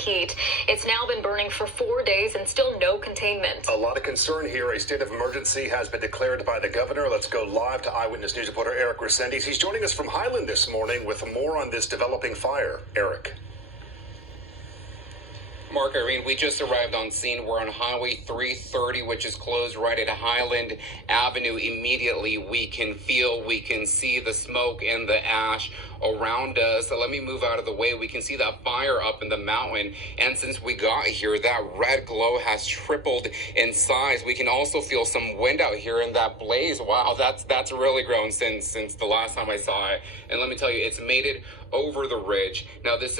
heat. It's now been burning for 4 days and still no containment. A lot of concern here. A state of emergency has been declared by the governor. Let's go live to Eyewitness News reporter Eric Resendiz. He's joining us from Highland this morning with more on this developing fire. Eric. Mark, Irene, we just arrived on scene. We're on Highway 330, which is closed right at Highland Avenue. Immediately, we can see the smoke and the ash around us. So let me move out of the way. We can see that fire up in the mountain. And since we got here, that red glow has tripled in size. We can also feel some wind out here in that blaze. Wow, that's really grown since the last time I saw it. And let me tell you, it's made it over the ridge. Now this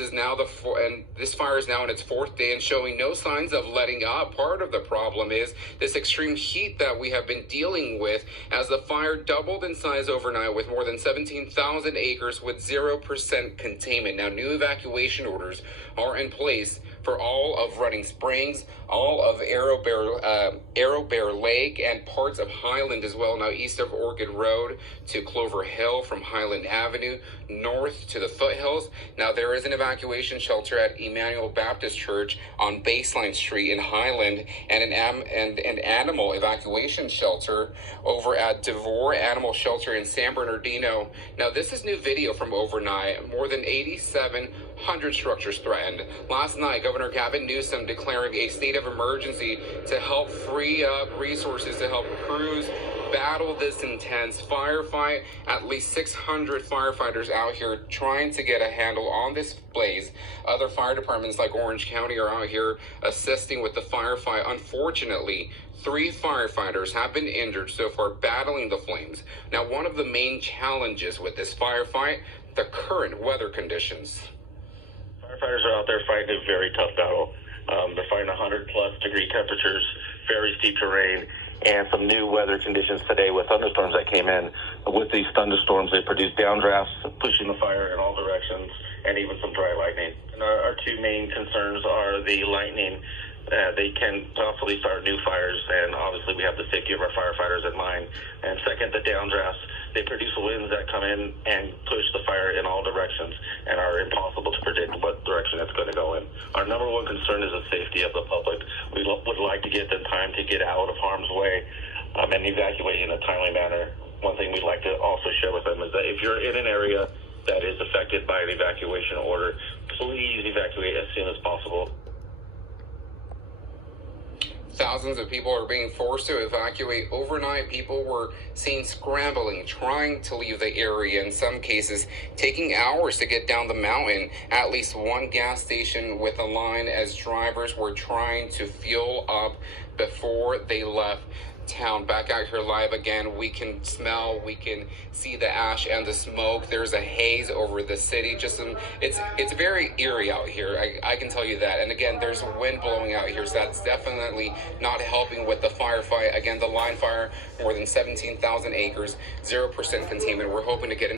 fire is now in its fourth day and showing no signs of letting up. Part of the problem is this extreme heat that we have been dealing with, as the fire doubled in size overnight with more than 17,000 acres with 0% containment. Now new evacuation orders are in place for all of Running Springs, all of Arrow Bear Lake, and parts of Highland as well. Now east of Orchid Road to Clover Hill, from Highland Avenue north to the foothills. Now there is an evacuation shelter at Emmanuel Baptist Church on Baseline Street in Highland, and an animal evacuation shelter over at DeVore Animal Shelter in San Bernardino. Now this is new video from overnight. More than 8,700 structures threatened. Last night, Governor Gavin Newsom declaring a state of emergency to help free up resources to help crews battle this intense firefight. At least 600 firefighters out here trying to get a handle on this blaze. Other fire departments like Orange County are out here assisting with the firefight. Unfortunately, 3 firefighters have been injured so far battling the flames. Now, one of the main challenges with this firefight, the current weather conditions. Firefighters are out there fighting a very tough battle. They're fighting 100-plus degree temperatures, very steep terrain, and some new weather conditions today with thunderstorms that came in. With these thunderstorms, they produce downdrafts, pushing the fire in all directions, and even some dry lightning. And our 2 main concerns are the lightning. They can possibly start new fires, and obviously we have the safety of our firefighters in mind. And second, the downdrafts. They produce winds that come in and push the fire in all directions and are impossible to predict what direction it's going to go in. Our number one concern is the safety of the public. We would like to get them time to get out of harm's way and evacuate in a timely manner. One thing we'd like to also share with them is that if you're in an area that is affected by an evacuation order, please evacuate as soon as possible. Thousands of people are being forced to evacuate overnight. People were seen scrambling, trying to leave the area, in some cases taking hours to get down the mountain. At least one gas station with a line as drivers were trying to fuel up before they left town. Back out here live again, we can smell, we can see the ash and the smoke. There's a haze over the city. It's very eerie out here, I can tell you that. And again, there's wind blowing out here, so that's definitely not helping with the firefight. Again, the line fire, more than 17,000 acres, 0% containment. We're hoping to get